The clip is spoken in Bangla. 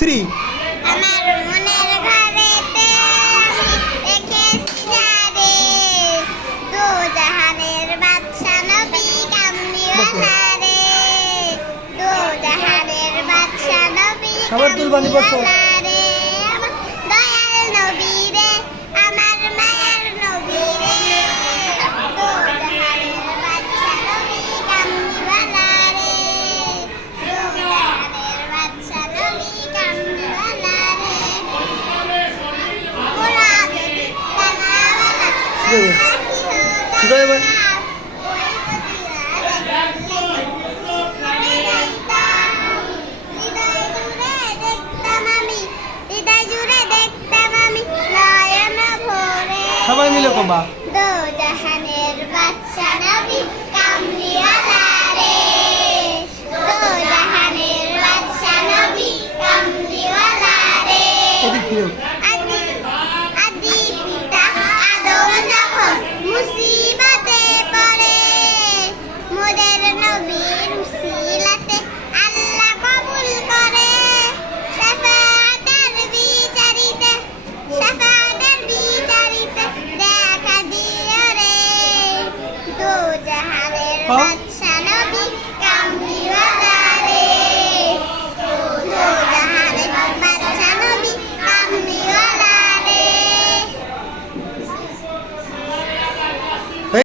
3 আমার মনের ঘরেতে আমি রেখেছি যারে, দু জাহানের বাদশা নবী কামলিওয়ালা রে, দু জাহানের বাদশা নবী সবার তুলবানি বসো। কামলিওয়ালা রে, আমার দয়াল নবী রে, আমার মায়ার নবী রে, দু জাহানের বাদশা নবী কামলিওয়ালা রে, দু জাহানের বাদশা নবী কামলিওয়ালা রে, মোরা যদি কানাওয়ালা সুজা এবার সবাই মিলে কবা দো জাহানের বাদশা নবী কামলিওয়ালা রে, দো জাহানের বাদশা নবী কামলিওয়ালা রে। এদিক ফিরো আদি আদি পিতা আদম যখন মুসিবতে পড়ে, মোদের নবীর উসিলাতে আল্লাহ কবুল করে, শাফাআতের বিচারিতে শাফাআতের বিচারিতে দেখা দিও রে, দু জাহানের